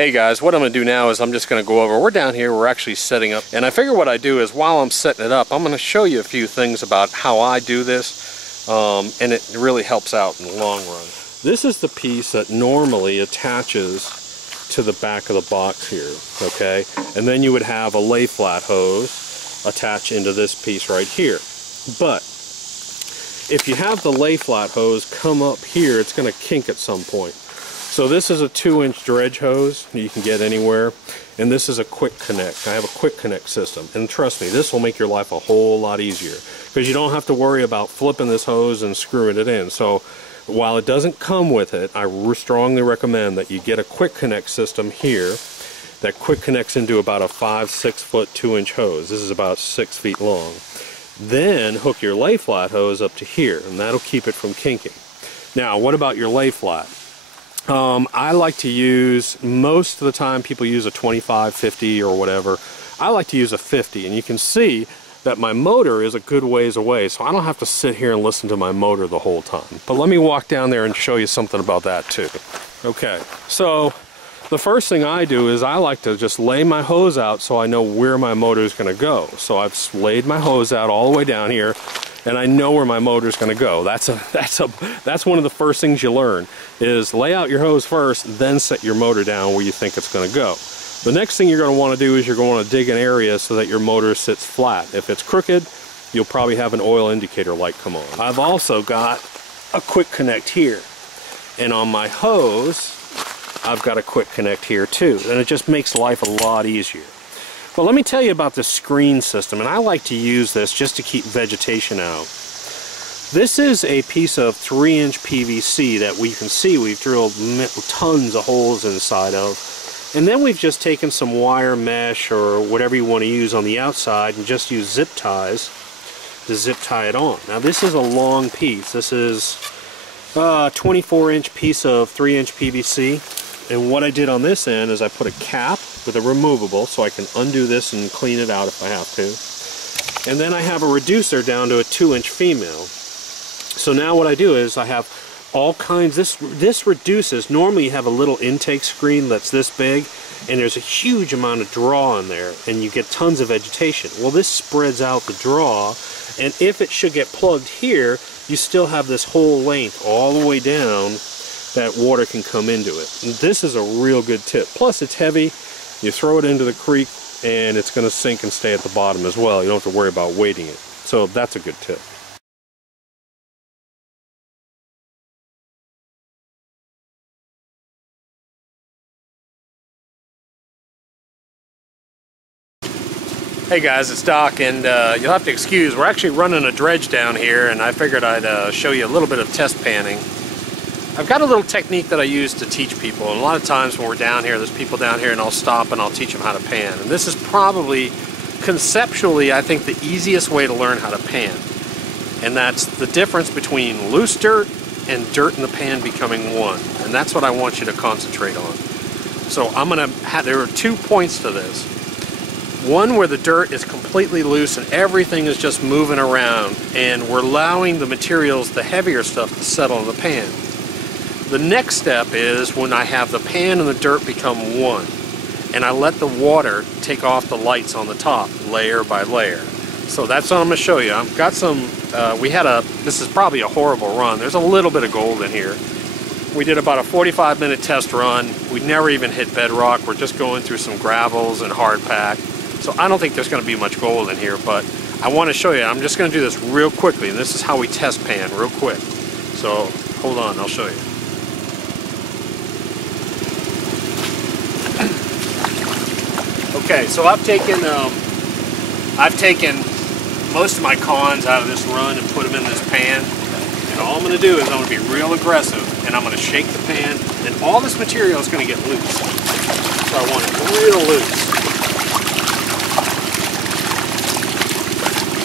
Hey guys, what I'm going to do now is I'm just going to go over, we're down here, we're actually setting up, and I figure what I do is while I'm setting it up, I'm going to show you a few things about how I do this, and it really helps out in the long run. This is the piece that normally attaches to the back of the box here, okay? And then you would have a lay flat hose attached into this piece right here. But if you have the lay flat hose come up here, it's going to kink at some point. So this is a 2-inch dredge hose you can get anywhere, and this is a quick connect. I have a quick connect system, and trust me, this will make your life a whole lot easier because you don't have to worry about flipping this hose and screwing it in. So while it doesn't come with it, I strongly recommend that you get a quick connect system here that quick connects into about a 5-6 foot 2-inch hose. This is about 6 feet long. Then hook your lay flat hose up to here, and that'll keep it from kinking. Now, what about your lay flat? I like to use, most of the time people use a 25, 50 or whatever. I like to use a 50, and you can see that my motor is a good ways away, so I don't have to sit here and listen to my motor the whole time. But let me walk down there and show you something about that too. Okay, so the first thing I do is I like to just lay my hose out so I know where my motor is going to go. So I've laid my hose out all the way down here, and I know where my motor is going to go. That's one of the first things you learn, is lay out your hose first, then set your motor down where you think it's going to go. The next thing you're going to want to do is you're going to want to dig an area so that your motor sits flat. If it's crooked, you'll probably have an oil indicator light come on. I've also got a quick connect here, and on my hose I've got a quick connect here too, and it just makes life a lot easier. But let me tell you about the screen system, and I like to use this just to keep vegetation out. This is a piece of 3-inch PVC that we can see we've drilled tons of holes inside of, and then we've just taken some wire mesh or whatever you want to use on the outside and just use zip ties to zip tie it on. Now this is a long piece. This is a 24-inch piece of 3-inch PVC. And what I did on this end is I put a cap with a removable so I can undo this and clean it out if I have to. And then I have a reducer down to a 2-inch female. So now what I do is I have all kinds, this reduces, normally you have a little intake screen that's this big, and there's a huge amount of draw in there, and you get tons of vegetation. Well, this spreads out the draw, and if it should get plugged here, you still have this whole length all the way down that water can come into it. And this is a real good tip. Plus it's heavy, you throw it into the creek and it's going to sink and stay at the bottom as well. You don't have to worry about weighting it. So that's a good tip. Hey guys, it's Doc, and you'll have to excuse, we're actually running a dredge down here, and I figured I'd show you a little bit of test panning. I've got a little technique that I use to teach people, and a lot of times when we're down here, there's people down here and I'll stop and I'll teach them how to pan. And this is probably, conceptually, I think the easiest way to learn how to pan. And that's the difference between loose dirt and dirt in the pan becoming one. And that's what I want you to concentrate on. So there are 2 points to this. One where the dirt is completely loose and everything is just moving around, and we're allowing the materials, the heavier stuff, to settle in the pan. The next step is when I have the pan and the dirt become one, and I let the water take off the lights on the top, layer by layer. So that's what I'm going to show you. I've got some, this is probably a horrible run. There's a little bit of gold in here. We did about a 45-minute test run. We never even hit bedrock. We're just going through some gravels and hard pack. So I don't think there's going to be much gold in here, but I want to show you. I'm just going to do this real quickly, and this is how we test pan real quick. So hold on, I'll show you. Okay, so I've taken most of my cons out of this run and put them in this pan. And all I'm going to do is I'm going to be real aggressive, and I'm going to shake the pan, and all this material is going to get loose. So I want it real loose.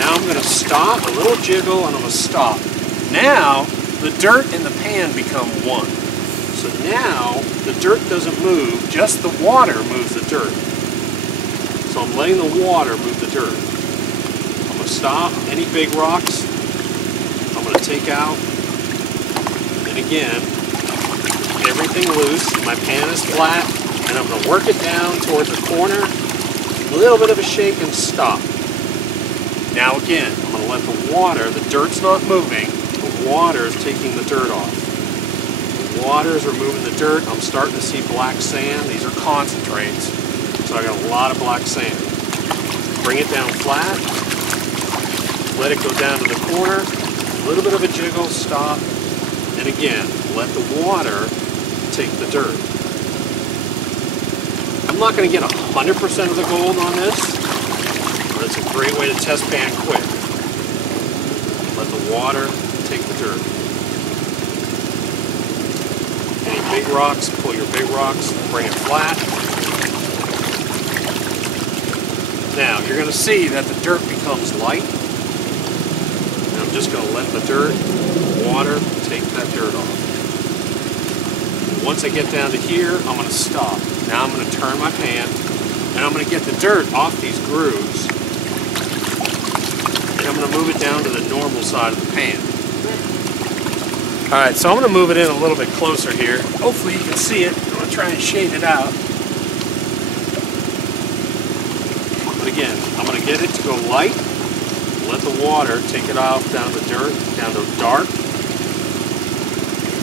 Now I'm going to stop, a little jiggle, and I'm going to stop. Now the dirt and the pan become one. So now the dirt doesn't move, just the water moves the dirt. So I'm letting the water move the dirt. I'm going to stop any big rocks. I'm going to take out, and again, everything loose. My pan is flat. and I'm going to work it down towards the corner. A little bit of a shake and stop. Now again, I'm going to let the water, the dirt's not moving, the water is taking the dirt off. The water is removing the dirt. I'm starting to see black sand. These are concentrates, so I got a lot of black sand. Bring it down flat, let it go down to the corner, a little bit of a jiggle, stop, and again, let the water take the dirt. I'm not going to get 100% of the gold on this, but it's a great way to test pan quick. Let the water take the dirt. Any big rocks, pull your big rocks, bring it flat. Now, you're going to see that the dirt becomes light. And I'm just going to let the dirt, water, take that dirt off. Once I get down to here, I'm going to stop. Now I'm going to turn my pan, and I'm going to get the dirt off these grooves. And I'm going to move it down to the normal side of the pan. Alright, so I'm going to move it in a little bit closer here. Hopefully you can see it. I'm going to try and shade it out. But again, I'm going to get it to go light. Let the water take it off down to dirt, down to dark.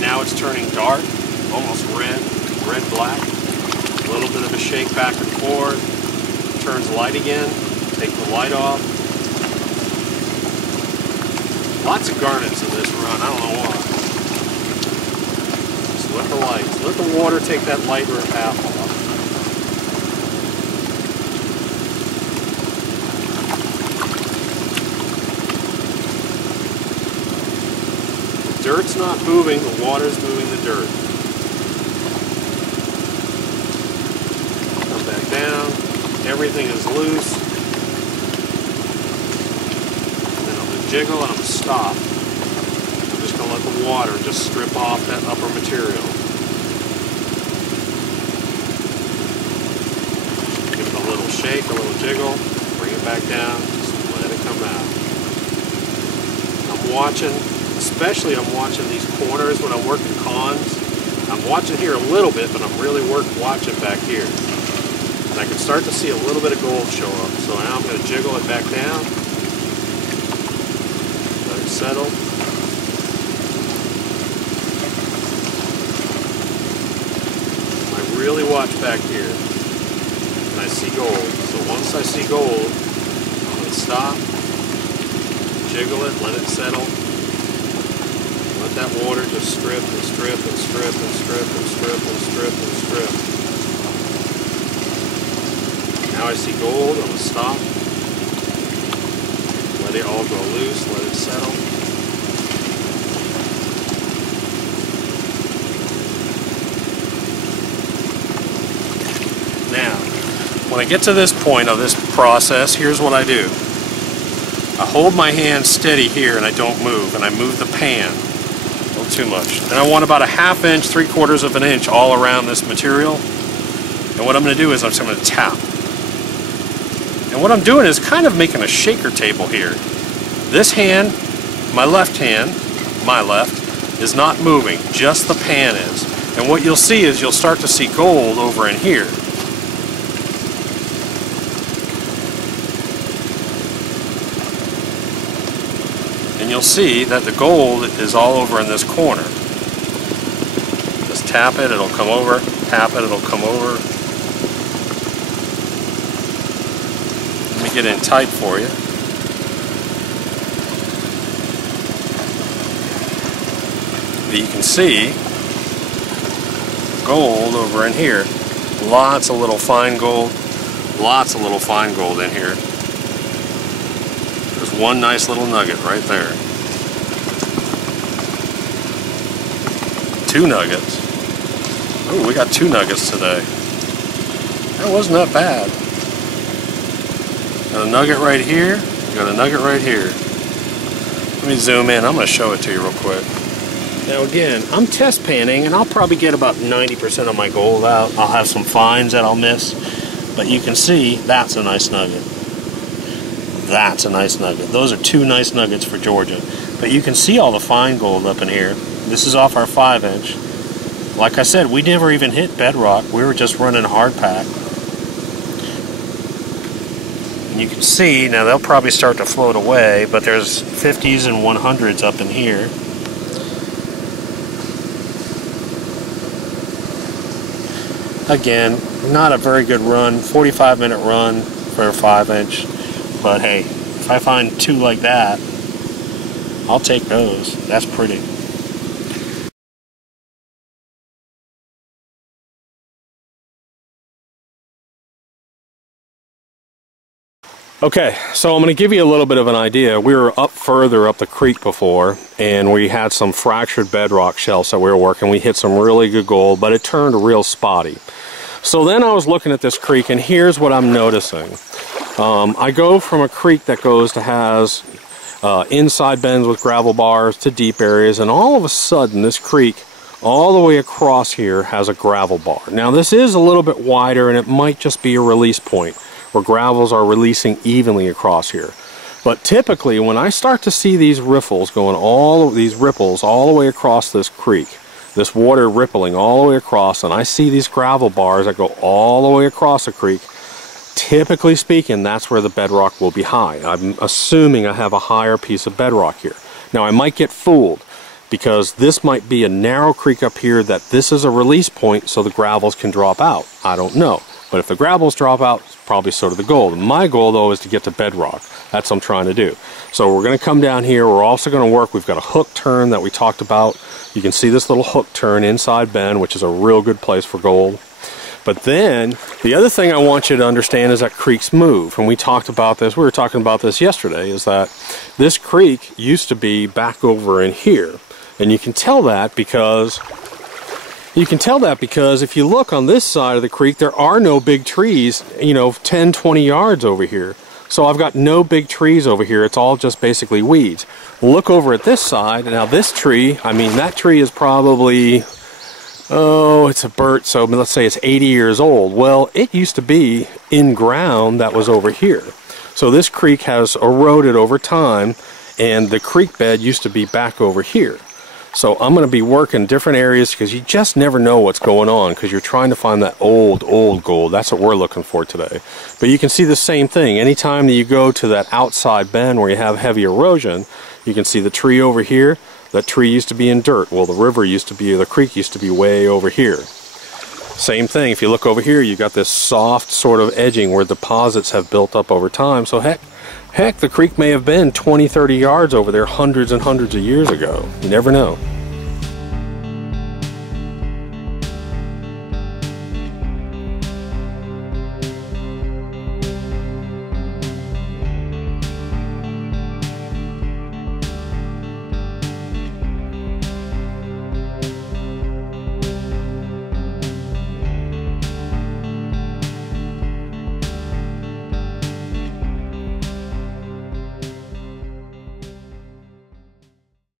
Now it's turning dark, almost red, red-black. A little bit of a shake back and forth. Turns light again. Take the light off. Lots of garnets in this run, I don't know why. Just let the lights, let the water take that lighter half off. The dirt's not moving, the water's moving the dirt. Come back down, everything is loose. Jiggle and I'm going to stop. I'm just going to let the water just strip off that upper material. Give it a little shake, a little jiggle, bring it back down, just let it come out. I'm watching, especially I'm watching these corners when I'm working cons. I'm watching here a little bit, but I'm really watching back here. And I can start to see a little bit of gold show up. So now I'm going to jiggle it back down. Settle. I really watch back here and I see gold. So once I see gold, I'm going to stop, jiggle it, let it settle. Let that water just strip and strip and strip and strip and strip and strip and strip. Now I see gold, I'm going to stop. Let it all go loose, let it settle. Now, when I get to this point of this process, here's what I do. I hold my hand steady here and I don't move, and I move the pan. A little too much. And I want about a ½ inch, 3/4 of an inch all around this material. And what I'm going to do is I'm just going to tap. And what I'm doing is kind of making a shaker table here. This hand, my left, is not moving, just the pan is. And what you'll see is you'll start to see gold over in here. And you'll see that the gold is all over in this corner. Just tap it, it'll come over. Tap it, it'll come over. Let me get in tight for you. But you can see gold over in here. Lots of little fine gold. Lots of little fine gold in here. There's one nice little nugget right there. 2 nuggets. Oh, we got 2 nuggets today. That wasn't that bad. Got a nugget right here. Got a nugget right here. Let me zoom in. I'm going to show it to you real quick. Now again, I'm test panning and I'll probably get about 90% of my gold out. I'll have some fines that I'll miss. But you can see that's a nice nugget. That's a nice nugget. Those are 2 nice nuggets for Georgia. But you can see all the fine gold up in here. This is off our 5-inch. like I said, we never even hit bedrock. We were just running hard pack. And you can see, now they'll probably start to float away, but there's 50s and 100s up in here. Again, not a very good run, 45-minute run for a 5-inch, but hey, if I find 2 like that, I'll take those. That's pretty. Okay, so I'm going to give you a little bit of an idea. We were up further up the creek before, and we had some fractured bedrock shells that we were working. We hit some really good gold, but it turned real spotty. So then I was looking at this creek, and here's what I'm noticing. I go from a creek that has inside bends with gravel bars to deep areas, and all of a sudden this creek all the way across here has a gravel bar. Now this is a little bit wider, and it might just be a release point where gravels are releasing evenly across here. But typically when I start to see these riffles going, all of these ripples all the way across this creek, this water rippling all the way across, and I see these gravel bars that go all the way across the creek, typically speaking, that's where the bedrock will be high. I'm assuming I have a higher piece of bedrock here. Now I might get fooled because this might be a narrow creek up here that this is a release point so the gravels can drop out. I don't know. But if the gravels drop out, probably so do the gold. My goal though is to get to bedrock. That's what I'm trying to do. So we're going to come down here. We're also going to work. We've got a hook turn that we talked about. You can see this little hook turn inside bend, which is a real good place for gold. But then the other thing I want you to understand is that creeks move. And we talked about this. We were talking about this yesterday, is that this creek used to be back over in here. And you can tell that because if you look on this side of the creek, there are no big trees, 10, 20 yards over here. So I've got no big trees over here. It's all just basically weeds. Look over at this side. Now this tree, that tree is probably, it's a birch, so let's say it's 80 years old. Well, it used to be in ground that was over here. So this creek has eroded over time, and the creek bed used to be back over here. So I'm going to be working different areas because you just never know what's going on because you're trying to find that old gold. That's what we're looking for today. But you can see the same thing. Anytime that you go to that outside bend where you have heavy erosion, you can see the tree over here. That tree used to be in dirt. Well, the river used to be, or the creek used to be way over here. Same thing, if you look over here, you got this soft sort of edging where deposits have built up over time. So heck, the creek may have been 20, 30 yards over there hundreds and hundreds of years ago. You never know.